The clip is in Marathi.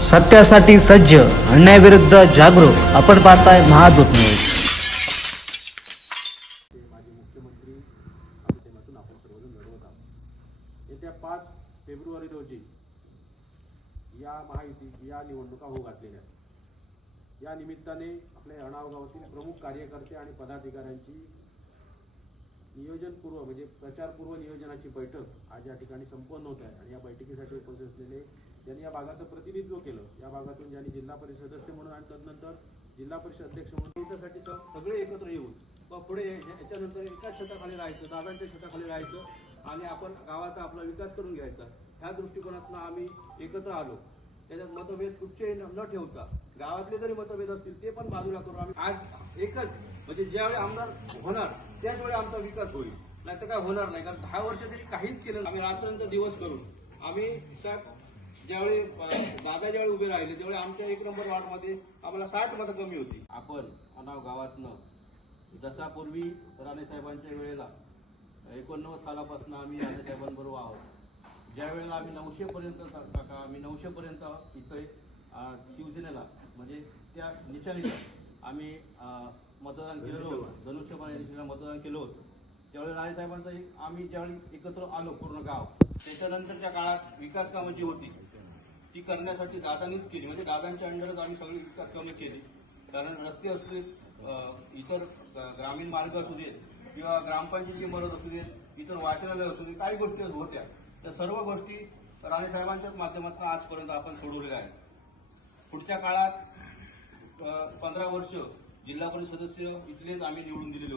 सत्यासाठी सज्ज, अन्यायाविरुद्ध जागरूक. आपण पाहताय महादूत न्यूज. माजी मुख्यमंत्री माध्यमातून आपण सर्वजण लढवत आहोत. येत्या 5 फेब्रुवारी रोजी या महायुती या निवडणुका होऊ घातलेल्या आहेत. या निमित्ताने आपल्या अणाव गावातील प्रमुख कार्यकर्ते आणि पदाधिकाऱ्यांची नियोजनपूर्व म्हणजे प्रचारपूर्व नियोजनाची बैठक आज या ठिकाणी संपन्न होत आहे. आणि या बैठकीसाठी उपस्थित असलेले ज्यांनी या भागाचं प्रतिनिधित्व केलं, या भागातून ज्यांनी जिल्हा परिषद सदस्य म्हणून आणि तदनंतर जिल्हा परिषद अध्यक्ष म्हणून त्यासाठी सगळे एकत्र येऊन व पुढे याच्यानंतर एकाच छताखाली राहायचं, दादांच्या छताखाली राहायचं आणि आपण गावाचा आपला विकास करून घ्यायचा, ह्या दृष्टिकोनातून आम्ही एकत्र आलो. त्याच्यात मतभेद कुठचे न ठेवता गावातले जरी मतभेद असतील ते पण बाजूला करून आम्ही आज एकच म्हणजे ज्यावेळी आमदार होणार त्याच वेळी आमचा विकास होईल, नाही तर काय होणार नाही. कारण 10 वर्ष तरी काहीच केलं. आम्ही रात्रंचा दिवस करून आम्ही साहेब ज्यावेळी दादा ज्यावेळी उभे राहिले त्यावेळी आमच्या 1 नंबर वार्डमध्ये आम्हाला 60 मतं कमी होती. आपण अनाव गावातनं जसा पूर्वी राणे साहेबांच्या वेळेला 89 सालापासून आम्ही राणे साहेबांबरोबर आहोत. ज्या वेळेला आम्ही 900 पर्यंत आम्ही 900 पर्यंत इथे शिवसेनेला म्हणजे त्या निशाणीला आम्ही मतदान केलेलं होतं, धनुष्यबाण या दिशेला मतदान केलं होतं. त्यावेळी राणे साहेबांचा आम्ही ज्यावेळी एकत्र आलो पूर्ण गाव, त्याच्यानंतरच्या काळात विकास कामं जी होती ती करण्यासाठी दादांनीच केली. म्हणजे दादांच्या अंडरच आम्ही सगळी विकास कामं केली. कारण रस्ते असू देत, इतर ग्रामीण मार्ग असू देत किंवा ग्रामपंचायतीची मदत असू देत, इतर वाचनालय असू देत, काही गोष्टी होत्या. त्या सर्व गोष्टी राणे साहेबांच्याच माध्यमातून आजपर्यंत आपण सोडवलेल्या आहेत. पुढच्या काळात 15 वर्ष जिल्हा परिषद सदस्य इथलेच आम्ही निवडून दिलेले होते.